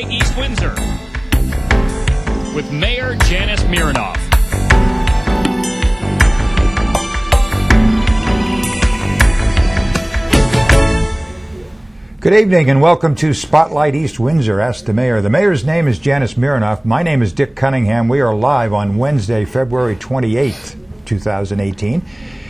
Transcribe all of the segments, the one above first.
Spotlight East Windsor with Mayor Janice Mironoff. Good evening and welcome to Spotlight East Windsor. Ask the Mayor. The Mayor's name is Janice Mironoff. My name is Dick Cunningham. We are live on Wednesday, February 28th, 2018.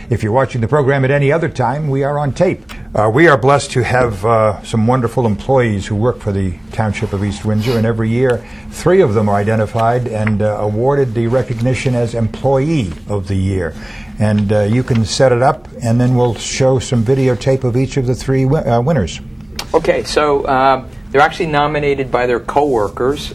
If you're watching the program at any other time, we are on tape. We are blessed to have some wonderful employees who work for the Township of East Windsor, and every year 3 of them are identified and awarded the recognition as Employee of the Year. And you can set it up, and then we'll show some videotape of each of the 3 winners. Okay, so they're actually nominated by their coworkers,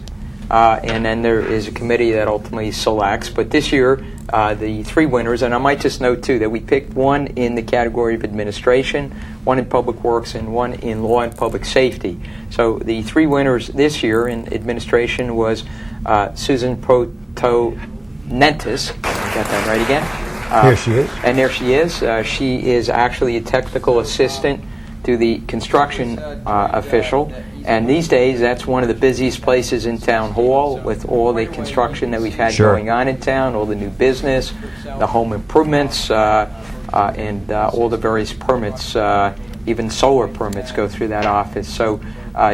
and then there is a committee that ultimately selects. But this year, the 3 winners, and I might just note too that we picked one in the category of administration, one in public works, and one in law and public safety. So the 3 winners this year in administration was Susan Protonentis. I got that right again. Here she is. And there she is. She is actually a technical assistant to the construction official, and these days that's one of the busiest places in Town Hall with all the construction that we've had going on in town, all the new business, the home improvements, and all the various permits, even solar permits go through that office. So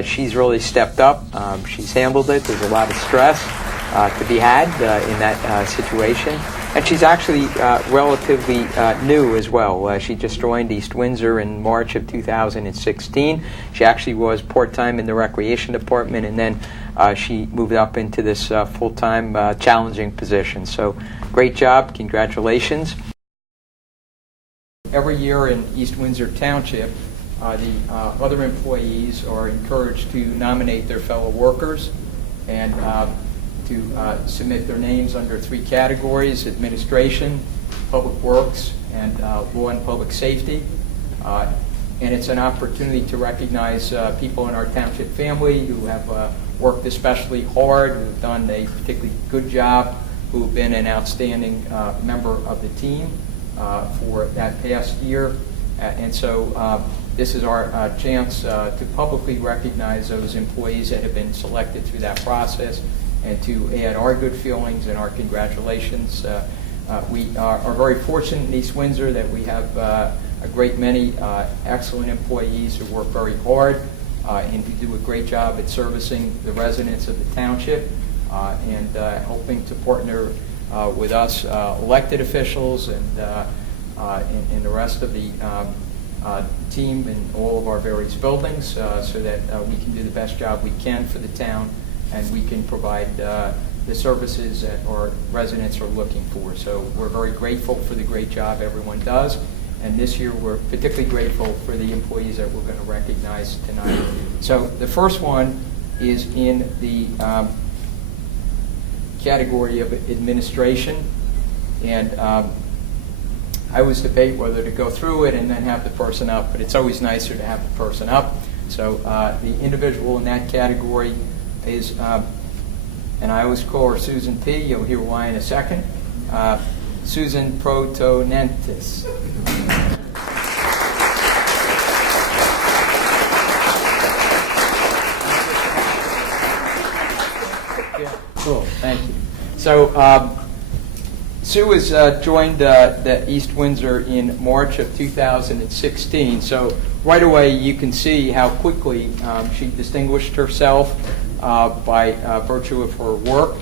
she's really stepped up. She's handled it. There's a lot of stress to be had in that situation. And she's actually relatively new as well. She just joined East Windsor in March of 2016. She actually was part-time in the recreation department, and then she moved up into this full-time challenging position. So great job. Congratulations. Every year in East Windsor Township, the other employees are encouraged to nominate their fellow workers and to submit their names under 3 categories: administration, public works, and law and public safety. And it's an opportunity to recognize people in our township family who have worked especially hard, who've done a particularly good job, who've been an outstanding member of the team for that past year. And so this is our chance to publicly recognize those employees that have been selected through that process, and to add our good feelings and our congratulations. We are very fortunate in East Windsor that we have a great many excellent employees who work very hard and who do a great job at servicing the residents of the township and helping to partner with us elected officials and the rest of the team in all of our various buildings so that we can do the best job we can for the town, and we can provide the services that our residents are looking for. So we're very grateful for the great job everyone does, and this year we're particularly grateful for the employees that we're going to recognize tonight. So the first one is in the category of administration, and I always debate whether to go through it and then have the person up, but it's always nicer to have the person up. So the individual in that category is, and I always call her Susan P. You'll hear why in a second. Susan Protonentis. Cool, thank you. So Sue has joined the East Windsor in March of 2016. So right away you can see how quickly she distinguished herself by virtue of her work.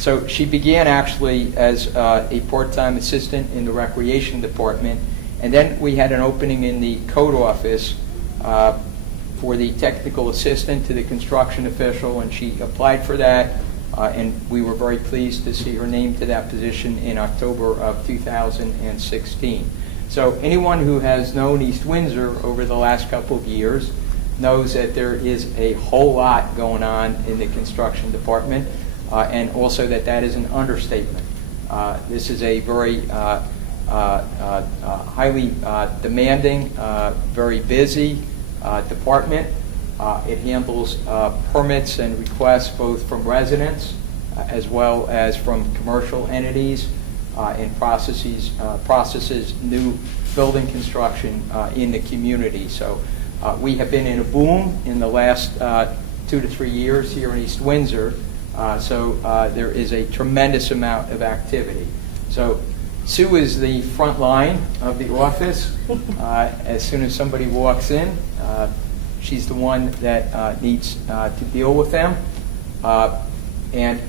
So she began actually as a part-time assistant in the recreation department, and then we had an opening in the code office for the technical assistant to the construction official, and she applied for that, and we were very pleased to see her named to that position in October of 2016. So anyone who has known East Windsor over the last couple of years knows that there is a whole lot going on in the construction department, and also that is an understatement. This is a very highly demanding, very busy department. It handles permits and requests both from residents as well as from commercial entities, and processes new building construction in the community. So we have been in a boom in the last 2 to 3 years here in East Windsor. So there is a tremendous amount of activity. So Sue is the front line of the office. As soon as somebody walks in, she's the one that needs to deal with them. And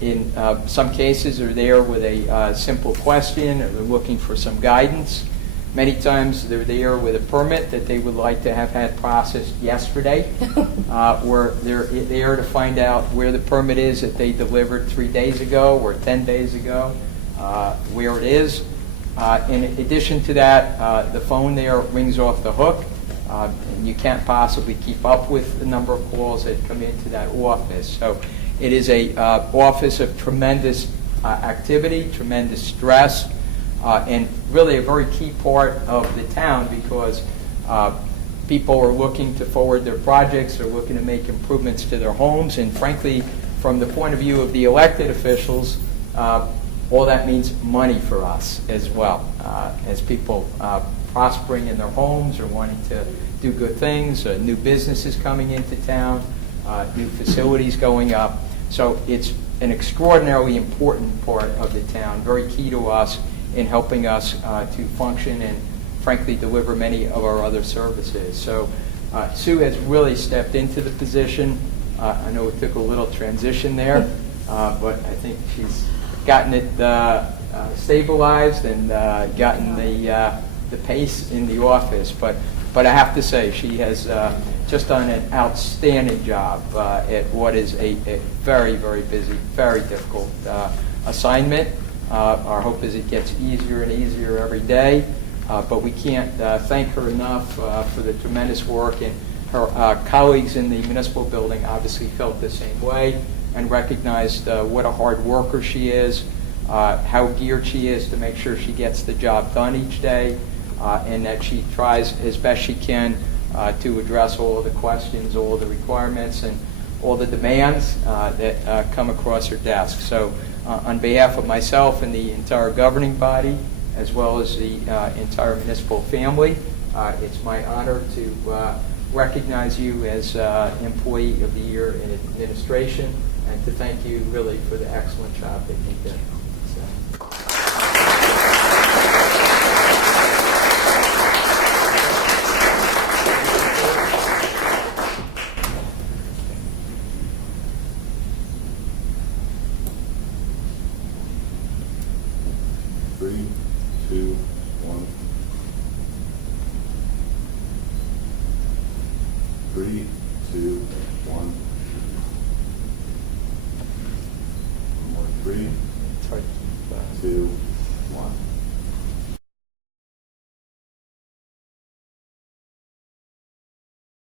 in some cases are there with a simple question, or they're looking for some guidance. Many times they're there with a permit that they would like to have had processed yesterday, or they're there to find out where the permit is that they delivered 3 days ago or 10 days ago, where it is. In addition to that, the phone there rings off the hook, and you can't possibly keep up with the number of calls that come into that office. So it is a office of tremendous activity, tremendous stress, and really a very key part of the town, because people are looking to forward their projects, they're looking to make improvements to their homes, and frankly, from the point of view of the elected officials, all that means money for us as well, as people prospering in their homes or wanting to do good things, new businesses coming into town, new facilities going up. So it's an extraordinarily important part of the town, very key to us in helping us to function and frankly deliver many of our other services. So Sue has really stepped into the position. I know it took a little transition there, but I think she's gotten it stabilized and gotten the pace in the office. But I have to say, she has just done an outstanding job at what is a very, very busy, very difficult assignment. Our hope is it gets easier and easier every day, but we can't thank her enough for the tremendous work, and her colleagues in the municipal building obviously felt the same way and recognized what a hard worker she is, how geared she is to make sure she gets the job done each day, and that she tries as best she can to address all of the questions, all of the requirements, and all the demands that come across her desk. So on behalf of myself and the entire governing body, as well as the entire municipal family, it's my honor to recognize you as Employee of the Year in Administration, and to thank you really for the excellent job that you did. Three, two, one. 3, 2, 1. One more. 3, 2.